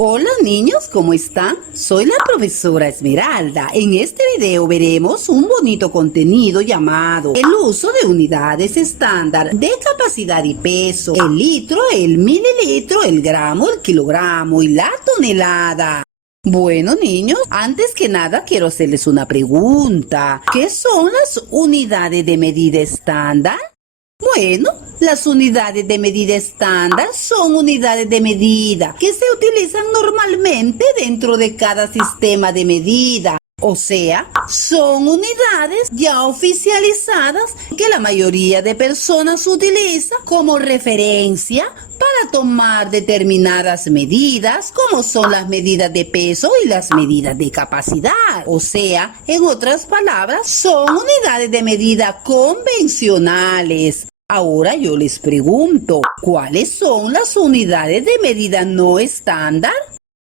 Hola niños, ¿cómo están? Soy la profesora Esmeralda. En este video veremos un bonito contenido llamado el uso de unidades estándar de capacidad y peso, el litro, el mililitro, el gramo, el kilogramo y la tonelada. Bueno niños, antes que nada quiero hacerles una pregunta. ¿Qué son las unidades de medida estándar? Bueno, las unidades de medida estándar son unidades de medida que se utilizan normalmente dentro de cada sistema de medida. O sea, son unidades ya oficializadas que la mayoría de personas utiliza como referencia para tomar determinadas medidas, como son las medidas de peso y las medidas de capacidad. O sea, en otras palabras, son unidades de medida convencionales. Ahora yo les pregunto, ¿cuáles son las unidades de medida no estándar?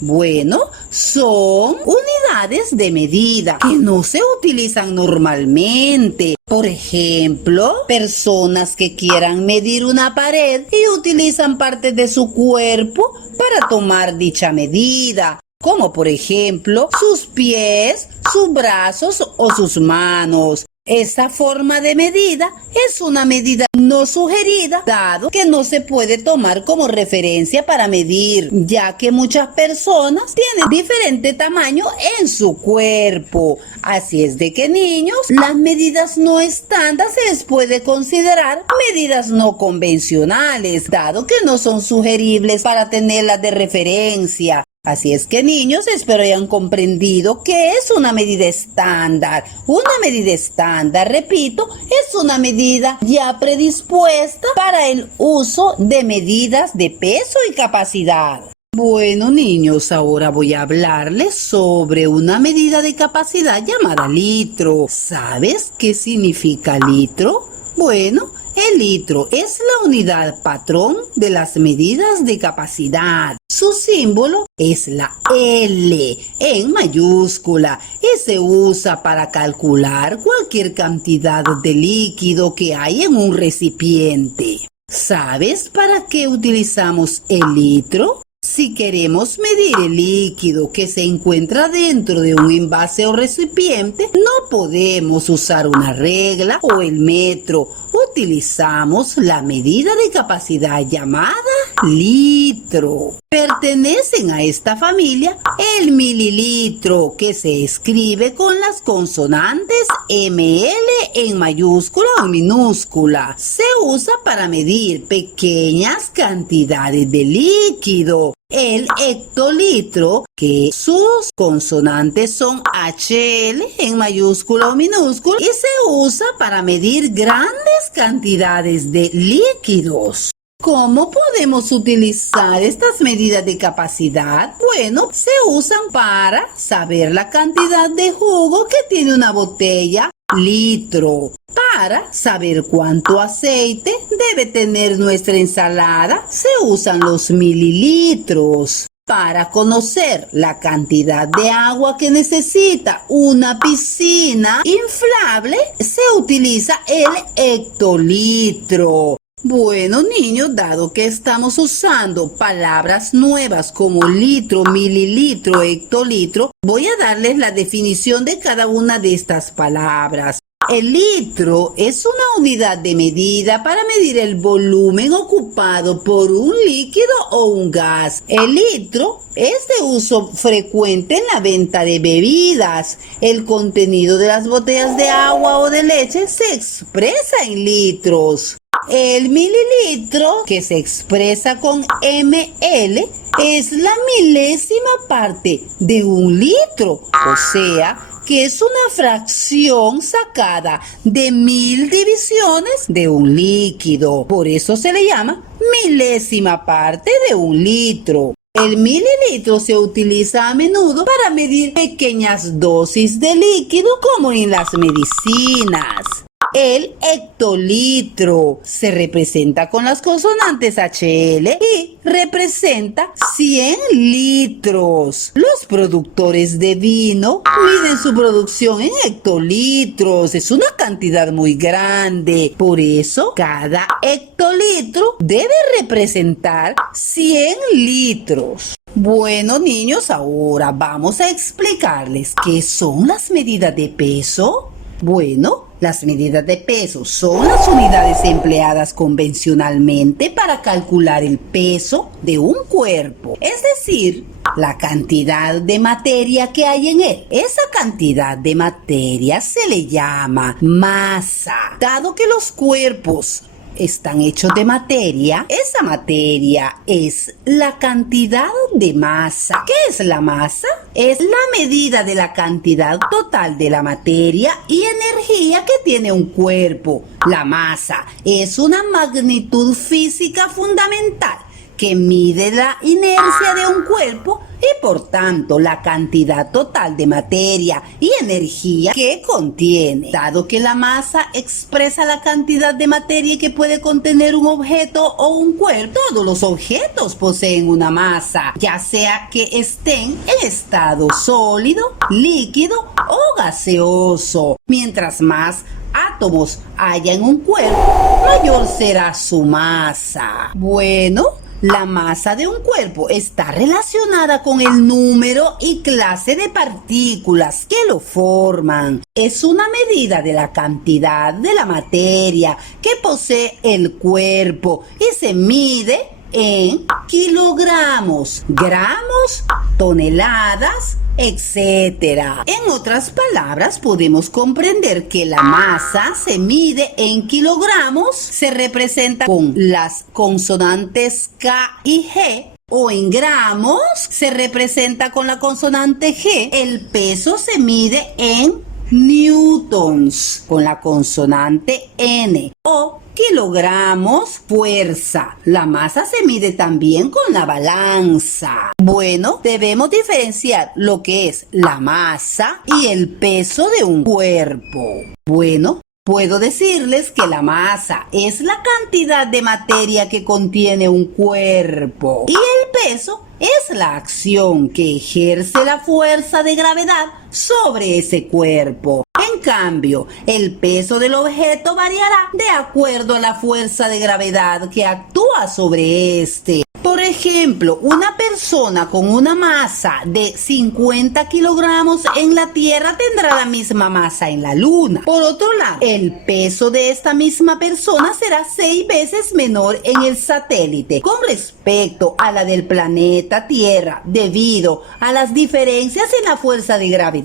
Bueno, son unidades de medida que no se utilizan normalmente. Por ejemplo, personas que quieran medir una pared y utilizan partes de su cuerpo para tomar dicha medida, como por ejemplo sus pies, sus brazos o sus manos. Esta forma de medida es una medida no sugerida, dado que no se puede tomar como referencia para medir, ya que muchas personas tienen diferente tamaño en su cuerpo. Así es de que niños, las medidas no estándar se les puede considerar medidas no convencionales, dado que no son sugeribles para tenerlas de referencia. Así es que niños, espero hayan comprendido qué es una medida estándar. Una medida estándar, repito, es una medida ya predispuesta para el uso de medidas de peso y capacidad. Bueno niños, ahora voy a hablarles sobre una medida de capacidad llamada litro. ¿Sabes qué significa litro? Bueno, el litro es la unidad patrón de las medidas de capacidad. Su símbolo es la L en mayúscula y se usa para calcular cualquier cantidad de líquido que hay en un recipiente. ¿Sabes para qué utilizamos el litro? Si queremos medir el líquido que se encuentra dentro de un envase o recipiente, no podemos usar una regla o el metro. Utilizamos la medida de capacidad llamada litro. Pertenecen a esta familia el mililitro, que se escribe con las consonantes ML en mayúscula o minúscula. Se usa para medir pequeñas cantidades de líquido. El hectolitro, que sus consonantes son HL en mayúscula o minúscula, y se usa para medir grandes cantidades de líquidos. ¿Cómo podemos utilizar estas medidas de capacidad? Bueno, se usan para saber la cantidad de jugo que tiene una botella, litro. Para saber cuánto aceite debe tener nuestra ensalada, se usan los mililitros. Para conocer la cantidad de agua que necesita una piscina inflable, se utiliza el hectolitro. Bueno niños, dado que estamos usando palabras nuevas como litro, mililitro, hectolitro, voy a darles la definición de cada una de estas palabras. El litro es una unidad de medida para medir el volumen ocupado por un líquido o un gas. El litro es de uso frecuente en la venta de bebidas. El contenido de las botellas de agua o de leche se expresa en litros. El mililitro, que se expresa con ml, es la milésima parte de un litro, o sea, que es una fracción sacada de 1000 divisiones de un líquido. Por eso se le llama milésima parte de un litro. El mililitro se utiliza a menudo para medir pequeñas dosis de líquido, como en las medicinas. El hectolitro se representa con las consonantes HL y representa 100 litros. Los productores de vino miden su producción en hectolitros. Es una cantidad muy grande. Por eso, cada hectolitro debe representar 100 litros. Bueno, niños, ahora vamos a explicarles qué son las medidas de peso. Bueno, las medidas de peso son las unidades empleadas convencionalmente para calcular el peso de un cuerpo, es decir, la cantidad de materia que hay en él. Esa cantidad de materia se le llama masa. Dado que los cuerpos están hechos de materia, esa materia es la cantidad de masa. ¿Qué es la masa? Es la medida de la cantidad total de la materia y energía que tiene un cuerpo. La masa es una magnitud física fundamental que mide la inercia de un cuerpo y por tanto la cantidad total de materia y energía que contiene. Dado que la masa expresa la cantidad de materia que puede contener un objeto o un cuerpo, todos los objetos poseen una masa, ya sea que estén en estado sólido, líquido o gaseoso. Mientras más átomos haya en un cuerpo, mayor será su masa. Bueno, la masa de un cuerpo está relacionada con el número y clase de partículas que lo forman. Es una medida de la cantidad de la materia que posee el cuerpo y se mide en kilogramos, gramos, toneladas, etcétera. En otras palabras, podemos comprender que la masa se mide en kilogramos, se representa con las consonantes K y G, o en gramos se representa con la consonante G. El peso se mide en newtons con la consonante N, o kilogramos, fuerza. La masa se mide también con la balanza. Bueno, debemos diferenciar lo que es la masa y el peso de un cuerpo. Bueno, puedo decirles que la masa es la cantidad de materia que contiene un cuerpo y el peso es la acción que ejerce la fuerza de gravedad sobre ese cuerpo. En cambio, el peso del objeto variará de acuerdo a la fuerza de gravedad que actúa sobre este. Por ejemplo, una persona con una masa de 50 kilogramos en la Tierra tendrá la misma masa en la Luna. Por otro lado, el peso de esta misma persona será 6 veces menor en el satélite con respecto a la del planeta Tierra, debido a las diferencias en la fuerza de gravedad.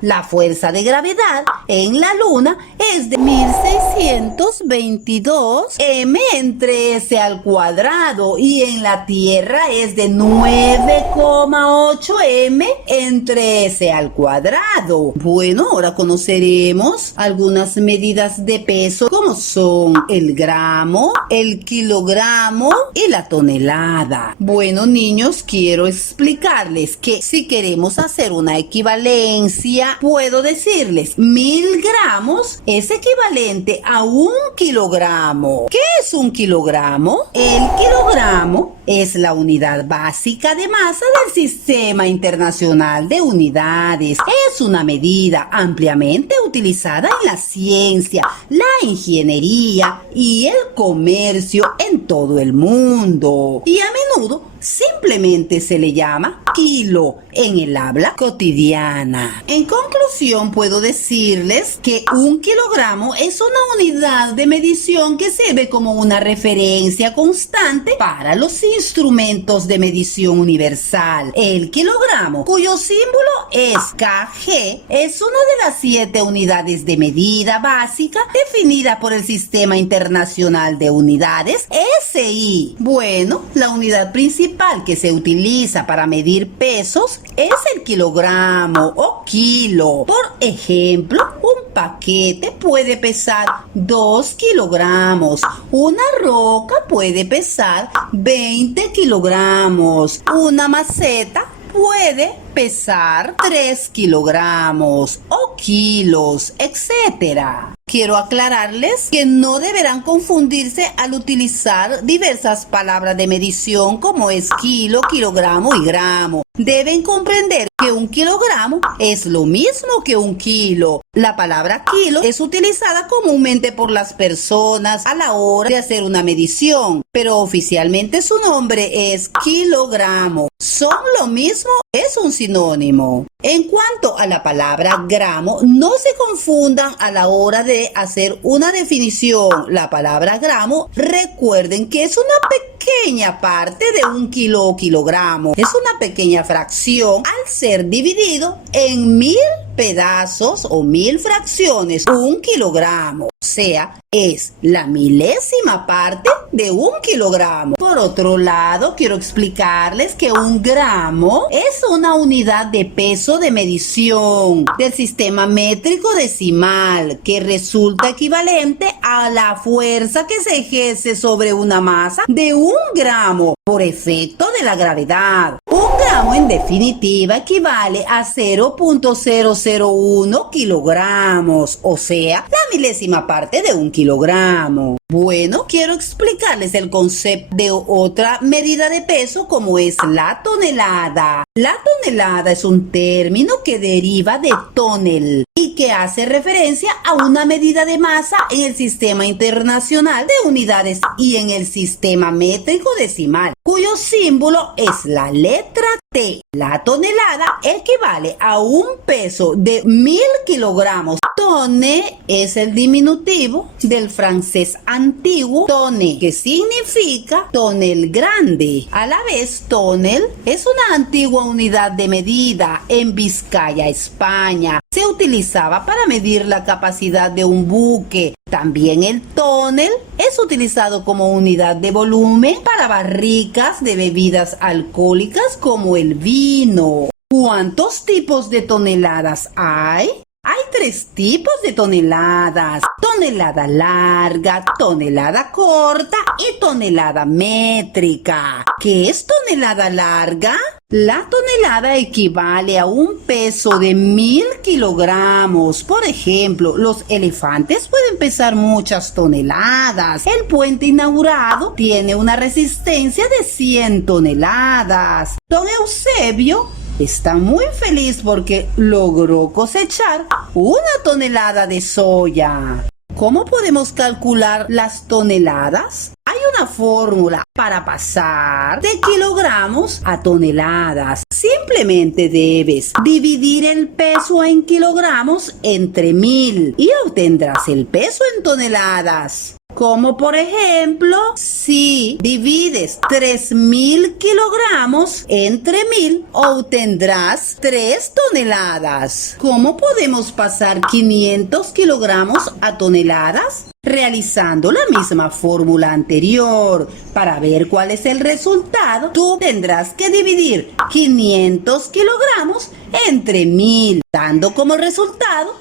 La fuerza de gravedad en la Luna es de 1622 m entre s al cuadrado y en la Tierra es de 9,8 m entre s al cuadrado. Bueno, ahora conoceremos algunas medidas de peso como son el gramo, el kilogramo y la tonelada. Bueno, niños, quiero explicarles que si queremos hacer una equivalencia, puedo decirles 1000 gramos es equivalente a 1 kilogramo. ¿Qué es un kilogramo? El kilogramo es la unidad básica de masa del Sistema Internacional de Unidades. Es una medida ampliamente utilizada en la ciencia, la ingeniería y el comercio en todo el mundo. Y a menudo simplemente se le llama kilo en el habla cotidiana. En conclusión, puedo decirles que 1 kilogramo es una unidad de medición que sirve como una referencia constante para los instrumentos de medición universal. El kilogramo, cuyo símbolo es kg, es una de las 7 unidades de medida básica definida por el Sistema Internacional de Unidades, SI. Bueno, la unidad principal que se utiliza para medir pesos es el kilogramo o kilo. Por ejemplo, un paquete puede pesar 2 kilogramos. Una roca puede pesar 20 kilogramos. Una maceta puede pesar 3 kilogramos o kilos, etc. Quiero aclararles que no deberán confundirse al utilizar diversas palabras de medición como es kilo, kilogramo y gramo. Deben comprender que un kilogramo es lo mismo que un kilo. La palabra kilo es utilizada comúnmente por las personas a la hora de hacer una medición, pero oficialmente su nombre es kilogramo. ¿Son lo mismo? Es un sinónimo. En cuanto a la palabra gramo, no se confundan a la hora de hacer una definición. La palabra gramo, recuerden que es una pequeña parte de un kilo o kilogramo. Es una pequeña fracción al ser dividido en 1000 pedazos o 1000 fracciones. Un kilogramo, o sea, es la milésima parte de un kilogramo. Por otro lado, quiero explicarles que un gramo es una unidad de peso de medición del sistema métrico decimal, que resulta equivalente a la fuerza que se ejerce sobre una masa de 1 gramo por efecto de la gravedad. Un gramo, en definitiva, equivale a 0.001 kilogramos, o sea, la milésima parte de un kilogramo. Bueno, quiero explicarles el concepto de otra medida de peso, como es la tonelada. La tonelada es un término que deriva de tonel y que hace referencia a una medida de masa en el sistema internacional de unidades y en el sistema métrico decimal, cuyo símbolo es la letra T. La tonelada equivale a un peso de 1000 kilogramos. Tone es el diminutivo del francés antiguo tonne, que significa tonel grande. A la vez, tonel es una antigua unidad de medida en Vizcaya, España. Se utilizaba para medir la capacidad de un buque. También el tonel es utilizado como unidad de volumen para barricas de bebidas alcohólicas como el vino. ¿Cuántos tipos de toneladas hay? Hay 3 tipos de toneladas: tonelada larga, tonelada corta y tonelada métrica. ¿Qué es tonelada larga? La tonelada equivale a un peso de 1000 kilogramos. Por ejemplo, los elefantes pueden pesar muchas toneladas. El puente inaugurado tiene una resistencia de 100 toneladas. Don Eusebio está muy feliz porque logró cosechar 1 tonelada de soya. ¿Cómo podemos calcular las toneladas? Hay una fórmula para pasar de kilogramos a toneladas. Simplemente debes dividir el peso en kilogramos entre 1000 y obtendrás el peso en toneladas. Como por ejemplo, si divides 3000 kilogramos entre 1000, obtendrás 3 toneladas. ¿Cómo podemos pasar 500 kilogramos a toneladas? Realizando la misma fórmula anterior. Para ver cuál es el resultado, tú tendrás que dividir 500 kilogramos entre 1000, dando como resultado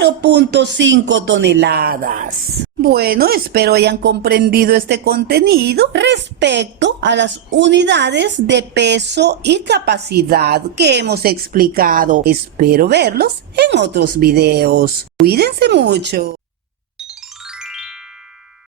0.5 toneladas. Bueno, espero hayan comprendido este contenido respecto a las unidades de peso y capacidad que hemos explicado. Espero verlos en otros videos. Cuídense mucho.